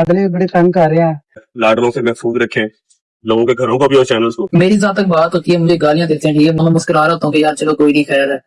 लाडले बड़े तंग कर रहे हैं। लाडलों से महफूज रखें लोगों के घरों को भी और चैनल्स को। मेरी जहाँ तक बात होती है, मुझे गालियां देते हैं, ठीक है, मैं मुस्कुरा रहा होता हूँ कि यार चलो कोई नहीं, खैर है,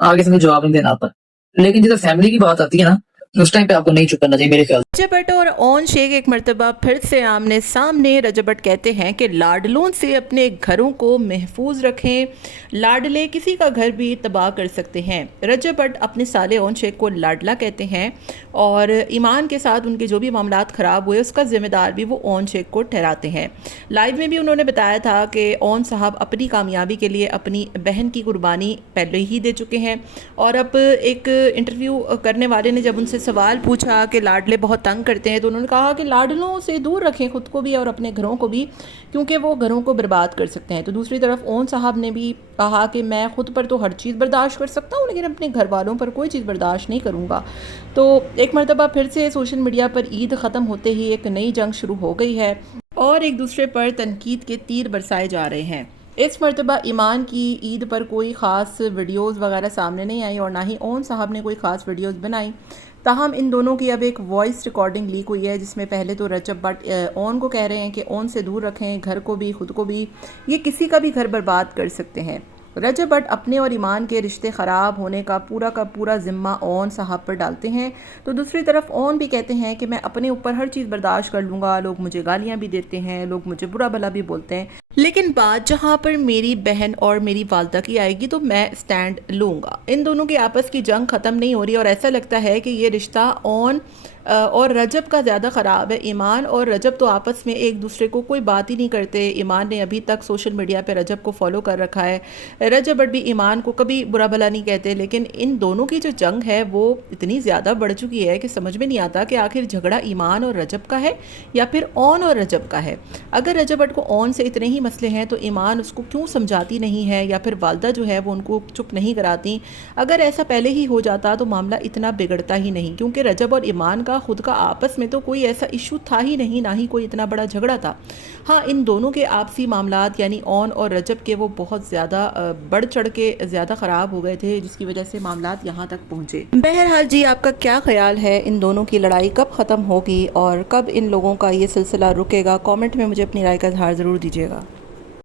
आगे से मुझे जवाब नहीं देना आता। लेकिन जब फैमिली की बात आती है ना, उस टाइम पे आपको नहीं चुप करना चाहिए मेरे ख्याल से। रजब भट्ट और ओन शेख एक मरतबा फिर से आमने सामने। रजब भट्ट कहते हैं कि लाडलों से अपने घरों को महफूज रखें, लाडले किसी का घर भी तबाह कर सकते हैं। रजब भट्ट अपने साले ओन शेख को लाडला कहते हैं और ईमान के साथ उनके जो भी मामलात ख़राब हुए उसका ज़िम्मेदार भी वो ओन शेख को ठहराते हैं। लाइव में भी उन्होंने बताया था कि ओन साहब अपनी कामयाबी के लिए अपनी बहन की कुर्बानी पहले ही दे चुके हैं। और अब एक इंटरव्यू करने वाले ने जब उनसे सवाल पूछा कि लाडले बहुत तंग करते हैं, तो उन्होंने कहा कि लाडलों से दूर रखें खुद को भी और अपने घरों को भी, क्योंकि वो घरों को बर्बाद कर सकते हैं। तो दूसरी तरफ ओन साहब ने भी कहा कि मैं खुद पर तो हर चीज़ बर्दाश्त कर सकता हूँ, लेकिन अपने घर वालों पर कोई चीज़ बर्दाश्त नहीं करूँगा। तो एक मरतबा फिर से सोशल मीडिया पर ईद ख़त्म होते ही एक नई जंग शुरू हो गई है और एक दूसरे पर तनकीद के तीर बरसाए जा रहे हैं। इस मरतबा ईमान की ईद पर कोई ख़ास वीडियोस वगैरह सामने नहीं आई और ना ही ओन साहब ने कोई ख़ास वीडियोस बनाई। ताहम इन दोनों की अब एक वॉइस रिकॉर्डिंग लीक हुई है, जिसमें पहले तो रजब भट्ट ओन को कह रहे हैं कि ओन से दूर रखें घर को भी खुद को भी, ये किसी का भी घर बर्बाद कर सकते हैं। रजब भट्ट अपने और ईमान के रिश्ते ख़राब होने का पूरा ज़िम्मा ओन साहब पर डालते हैं। तो दूसरी तरफ ओन भी कहते हैं कि मैं अपने ऊपर हर चीज़ बर्दाश्त कर लूँगा, लोग मुझे गालियाँ भी देते हैं, लोग मुझे बुरा भला भी बोलते हैं, लेकिन बात जहाँ पर मेरी बहन और मेरी वालदा की आएगी तो मैं स्टैंड लूँगा। इन दोनों की आपस की जंग ख़त्म नहीं हो रही और ऐसा लगता है कि ये रिश्ता ओन और रजब का ज़्यादा ख़राब है। ईमान और रजब तो आपस में एक दूसरे को कोई बात ही नहीं करते। ईमान ने अभी तक सोशल मीडिया पे रजब को फॉलो कर रखा है, रजब भट्ट भी ईमान को कभी बुरा भला नहीं कहते। लेकिन इन दोनों की जो जंग है वो इतनी ज़्यादा बढ़ चुकी है कि समझ में नहीं आता कि आखिर झगड़ा ईमान और रजब का है या फिर ओन और रजब का है। अगर रजब भट्ट को ओन से इतने ही मसले हैं तो ईमान उसको क्यों समझाती नहीं है या फिर वालदा जो है वो उनको चुप नहीं कराती। अगर ऐसा पहले ही हो जाता तो मामला इतना बिगड़ता ही नहीं, क्योंकि रजब और ईमान का खुद का आपस में तो कोई ऐसा इशू था ही नहीं, ना ही कोई इतना बड़ा झगड़ा था। हाँ, इन दोनों के आपसी मामलात यानी ओन और रजब के वो बहुत ज़्यादा बढ़ चढ़ के ज़्यादा ख़राब हो गए थे, जिसकी वजह से मामलात यहाँ तक पहुँचे। बहरहाल जी, आपका क्या ख्याल है, इन दोनों की लड़ाई कब ख़त्म होगी और कब इन लोगों का ये सिलसिला रुकेगा? कमेंट में मुझे अपनी राय का इज़हार ज़रूर दीजिएगा।